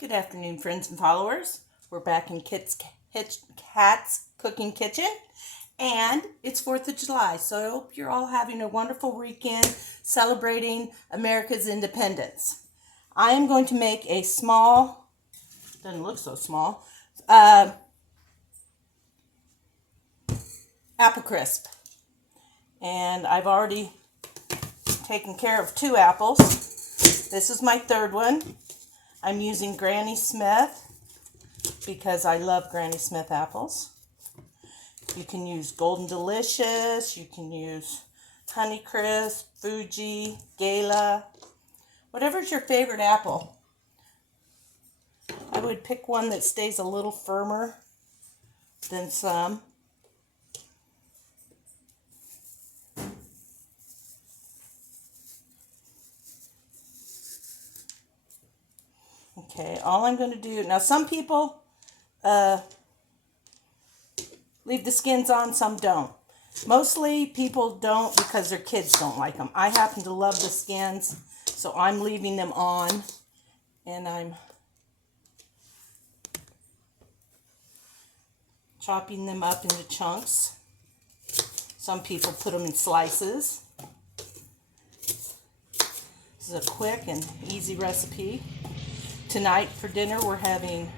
Good afternoon, friends and followers. We're back in Cat's Cooking Kitchen, and it's 4th of July, so I hope you're all having a wonderful weekend celebrating America's independence. I am going to make a small, doesn't look so small, apple crisp. And I've already taken care of 2 apples. This is my 3rd one. I'm using Granny Smith because I love Granny Smith apples. You can use Golden Delicious, you can use Honeycrisp, Fuji, Gala, whatever's your favorite apple. I would pick one that stays a little firmer than some. Okay, all I'm going to do, now some people leave the skins on, some don't. Mostly people don't because their kids don't like them. I happen to love the skins, so I'm leaving them on, and I'm chopping them up into chunks. Some people put them in slices. This is a quick and easy recipe. Tonight for dinner we're having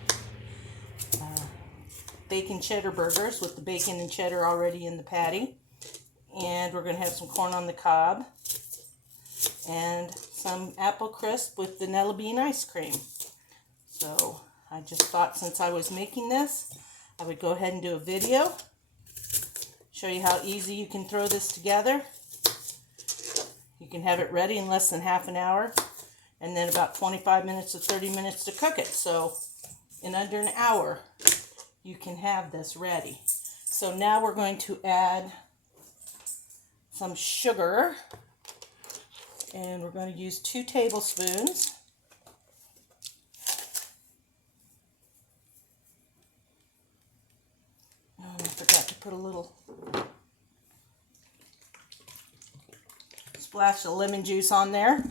bacon cheddar burgers with the bacon and cheddar already in the patty. And we're going to have some corn on the cob and some apple crisp with vanilla bean ice cream. So I just thought since I was making this, I would go ahead and do a video, show you how easy you can throw this together. You can have it ready in less than half an hour, and then about 25 minutes to 30 minutes to cook it. So in under an hour, you can have this ready. So now we're going to add some sugar, and we're going to use 2 tablespoons. Oh, I forgot to put a little splash of lemon juice on there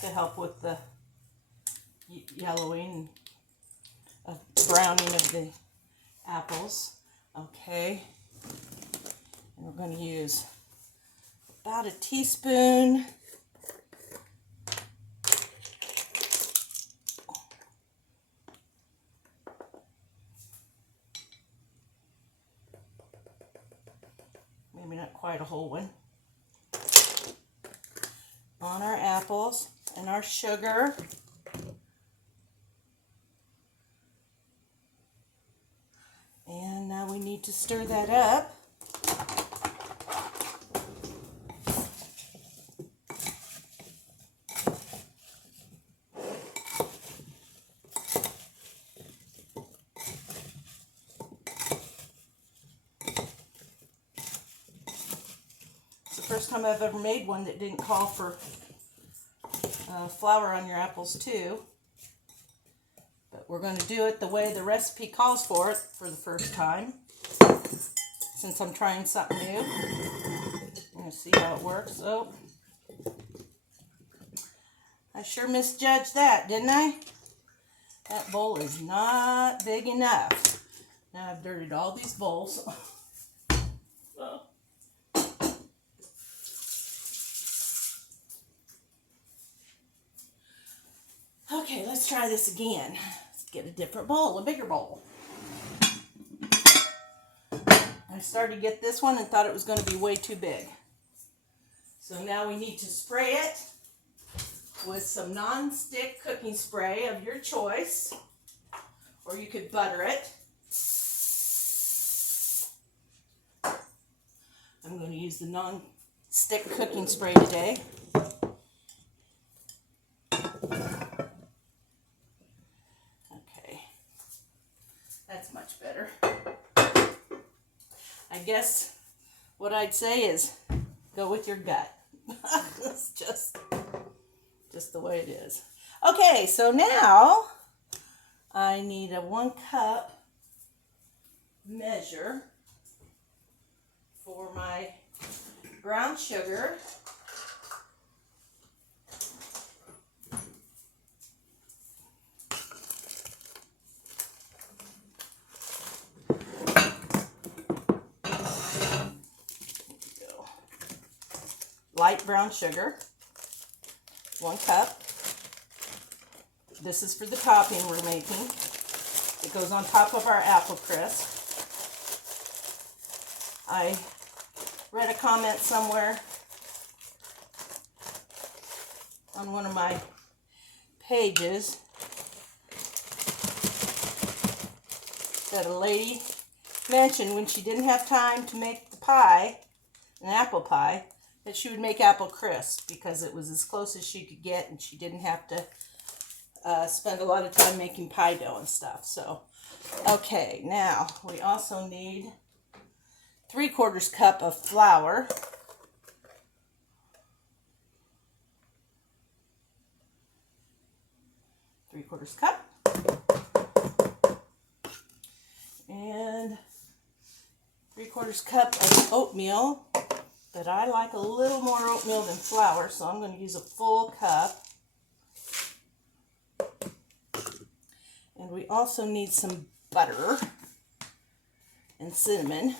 to help with the yellowing, browning of the apples. Okay, and we're going to use about a teaspoon maybe not quite a whole one on our apples and our sugar. And now we need to stir that up. It's the first time I've ever made one that didn't call for flour on your apples too. But we're going to do it the way the recipe calls for it for the first time, since I'm trying something new. I'm going to see how it works. Oh, I sure misjudged that, didn't I? That bowl is not big enough. Now I've dirtied all these bowls. Oh. Okay, let's try this again. Let's get a different bowl, a bigger bowl. I started to get this one and thought it was going to be way too big. So now we need to spray it with some non-stick cooking spray of your choice, or you could butter it. I'm going to use the non-stick cooking spray today. That's much better. I guess what I'd say is go with your gut. It's just the way it is. Okay, so now I need a 1 cup measure for my brown sugar. light brown sugar, 1 cup. This is for the topping we're making. It goes on top of our apple crisp. I read a comment somewhere on one of my pages that a lady mentioned when she didn't have time to make the pie, an apple pie, that she would make apple crisp because it was as close as she could get and she didn't have to spend a lot of time making pie dough and stuff. So, okay, now we also need 3/4 cup of flour. Three-quarters cup. And 3/4 cup of oatmeal, but I like a little more oatmeal than flour, so I'm going to use a full cup. And we also need some butter and cinnamon.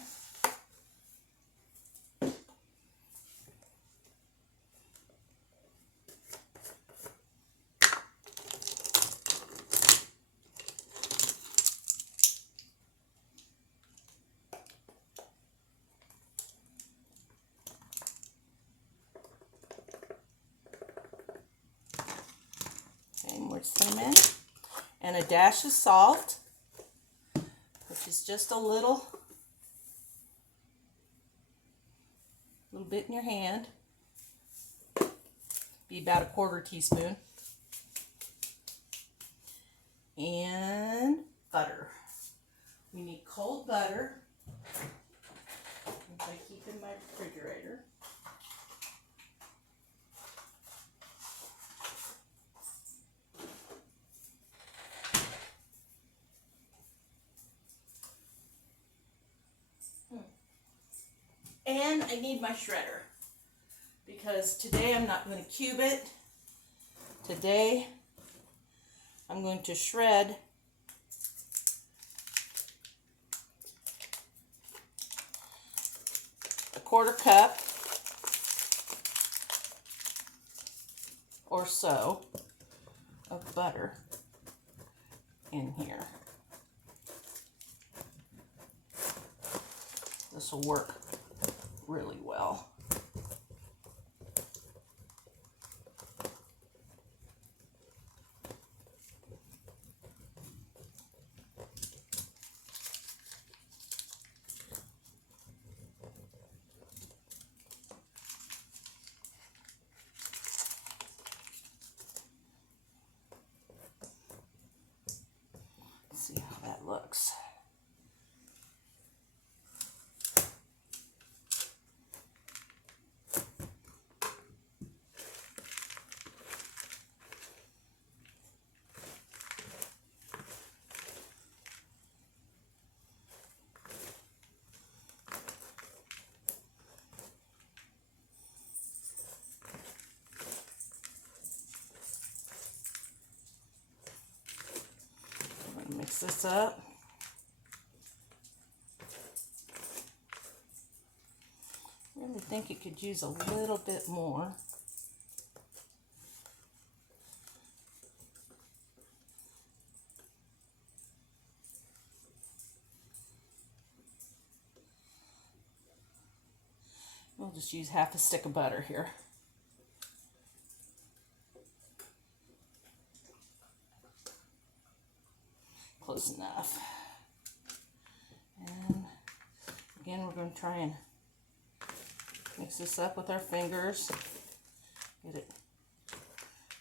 Okay, more cinnamon. And a dash of salt, which is just a little bit in your hand. Be about a 1/4 teaspoon. And butter. We need cold butter, which I keep in my refrigerator. And I need my shredder because today I'm not going to cube it. Today I'm going to shred a 1/4 cup or so of butter in here. This will work really well. Let's see how that looks. Mix this up. I really think it could use a little bit more. We'll just use 1/2 stick of butter here. Close enough. And again, we're going to try and mix this up with our fingers. Get it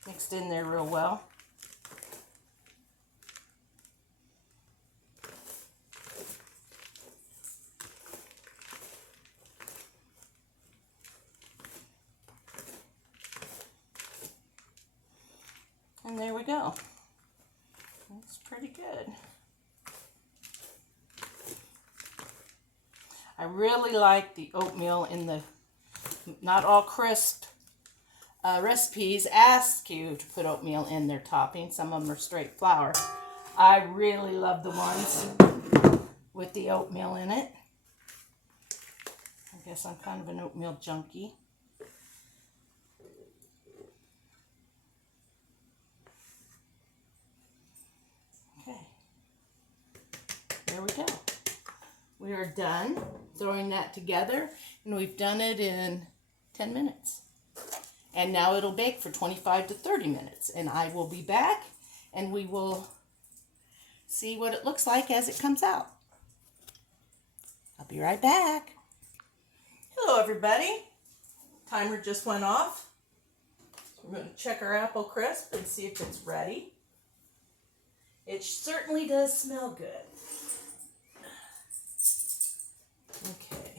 mixed in there real well. And there we go. That's pretty good. I really like the oatmeal in the not all crisp recipes ask you to put oatmeal in their topping. Some of them are straight flour. I really love the ones with the oatmeal in it. I guess I'm kind of an oatmeal junkie. we go. We are done throwing that together, and we've done it in 10 minutes. And now it'll bake for 25 to 30 minutes, and I will be back, and we will see what it looks like as it comes out. I'll be right back. Hello, everybody. Timer just went off. We're going to check our apple crisp and see if it's ready. It certainly does smell good. Okay.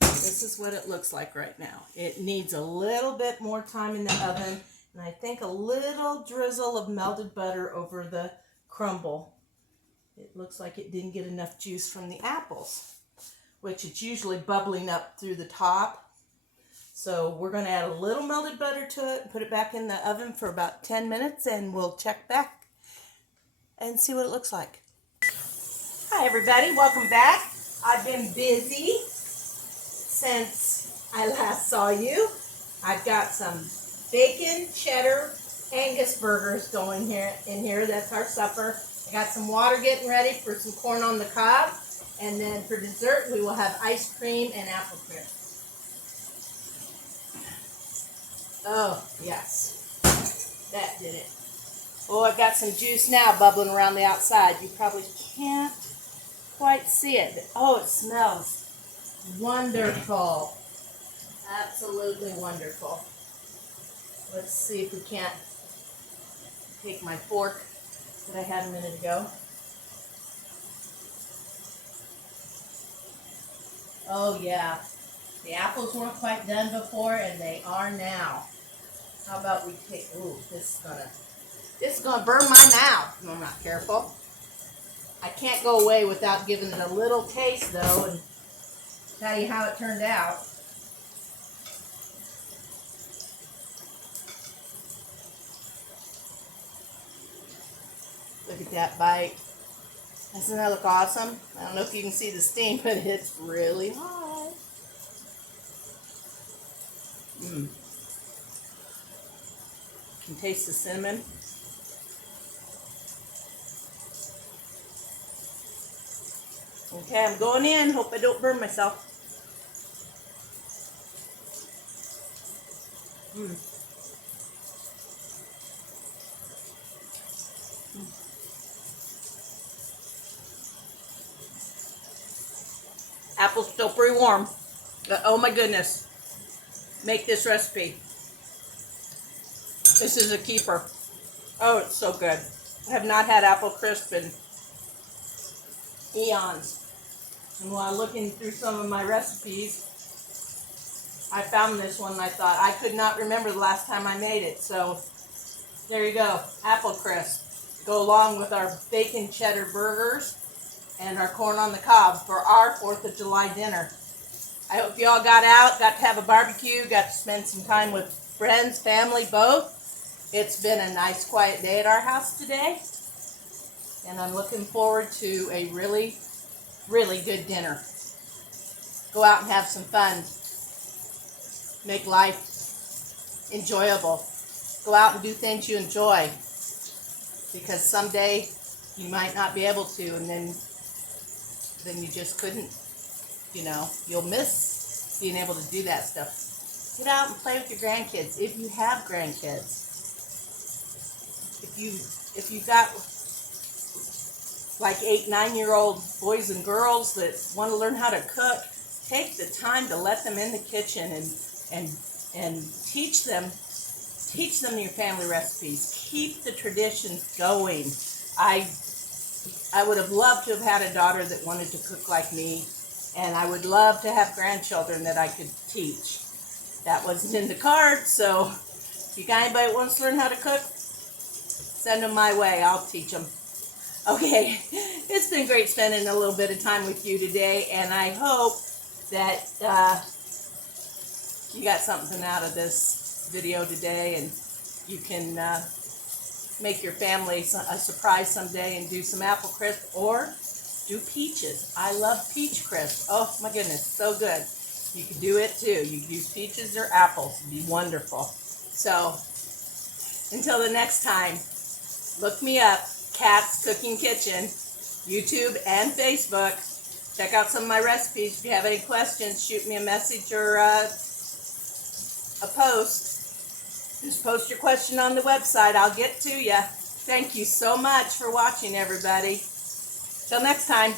This is what it looks like right now. It needs a little bit more time in the oven, and I think a little drizzle of melted butter over the crumble. It looks like it didn't get enough juice from the apples, which it's usually bubbling up through the top. So we're going to add a little melted butter to it, put it back in the oven for about 10 minutes, and we'll check back and see what it looks like. Hi everybody, welcome back. I've been busy since I last saw you. I've got some bacon, cheddar, Angus burgers going here in here. That's our supper. I got some water getting ready for some corn on the cob. And then for dessert, we will have ice cream and apple crisp. Oh, yes. That did it. Oh, I've got some juice now bubbling around the outside. You probably can't quite see it. But, oh, it smells wonderful. Absolutely wonderful. Let's see if we can't take my fork that I had a minute ago. Oh yeah, the apples weren't quite done before, and they are now. How about we take? Ooh, this is gonna burn my mouth if I'm not careful. I can't go away without giving it a little taste though, and tell you how it turned out. Look at that bite. Doesn't that look awesome? I don't know if you can see the steam, but it's really hot. You can taste the cinnamon. Okay, I'm going in. Hope I don't burn myself. Apple's still pretty warm. Oh my goodness. Make this recipe. This is a keeper. Oh, it's so good. I have not had apple crisp in eons. And while looking through some of my recipes, I found this one and I thought I could not remember the last time I made it. So there you go. Apple crisp. Go along with our bacon cheddar burgers and our corn on the cob for our 4th of July dinner. I hope you all got out, got to have a barbecue, got to spend some time with friends, family, both. It's been a nice, quiet day at our house today, and I'm looking forward to a really, really good dinner. Go out and have some fun. Make life enjoyable. Go out and do things you enjoy, because someday you might not be able to, and then you just couldn't, you know, you'll miss being able to do that stuff. Get out and play with your grandkids, if you have grandkids. If you've got like 8-9-year-old boys and girls that want to learn how to cook, take the time to let them in the kitchen and teach them your family recipes. Keep the traditions going. I would have loved to have had a daughter that wanted to cook like me, and I would love to have grandchildren that I could teach. That wasn't in the card, so if you got anybody that wants to learn how to cook, send them my way. I'll teach them. Okay, it's been great spending a little bit of time with you today, and I hope that you got something out of this video today, and you can make your family a surprise someday and do some apple crisp or do peaches. I love peach crisp. Oh my goodness, so good. You can do it too. You can use peaches or apples. It'd be wonderful. So until the next time, look me up, Kat's Cooking Kitchen. YouTube and Facebook. Check out some of my recipes. If you have any questions, shoot me a message or a post. Just post your question on the website. I'll get to you. Thank you so much for watching, everybody. Till next time.